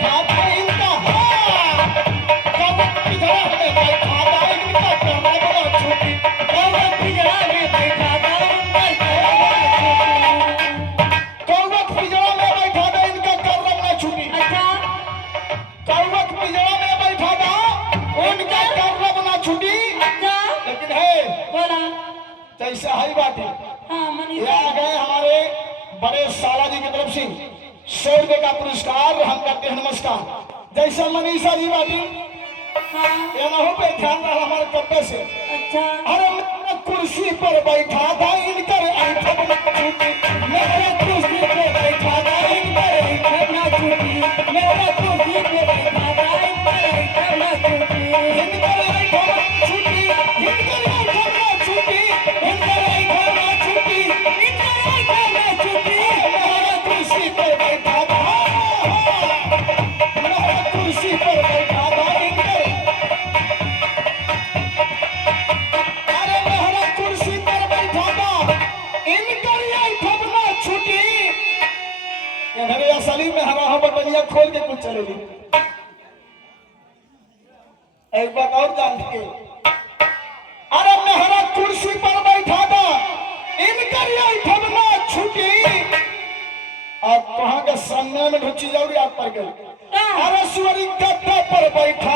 बैठा था इनका कौवत पिंजरा में बैठा था इनका करना बड़ा छुट्टी कौवत पिंजरा में बैठा था इनका कौवत पिंजरा में बैठा था इनका कर्म न छुटी अच्छा कौवत पिंजरा में बैठा था उनका कर्म न छुटी अच्छा लेकिन है बोला जैसा है बात हाँ मनीष ये आ गए हमारे बड़े साला जी की तरफ से 100 रुपए का पुरस्कार हम करते हैं नमस्कार जैसा मनीषा जी बाटी हाँ ये ना हो पे ध्यान रहा हमारे कब्बे से अच्छा अरे मैं कुर्सी पर बैठा था इनकर ऐठन न छूटी मेरे कुर्सी पे बैठा था इनकर ऐठन न छूटी मेरे कुर्सी पे बैठा था इनकर ऐठन न छूटी इनकर ऐठन न छूटी इनकर ऐठन न छूटी इनकर ऐठन न छूटी इनकर ऐठन न छूटी मेरा कुर्सी पर बैठा था मेरा कुर्सी पर बैठा था इनकर अरे मेरा कुर्सी पर बैठा था इनकर ऐठन न छूटी मेरे असली में हरा बटनिया खोल के कुछ चले ली एक बात और जान लीजिए अरे मेहरा कुर्सी पर बैठा था इनकर ऐठन न छूटी आप कहाँ के सामने में ढुची जाओगी आप पर गए अरे सुअरी गद्दे पर बैठा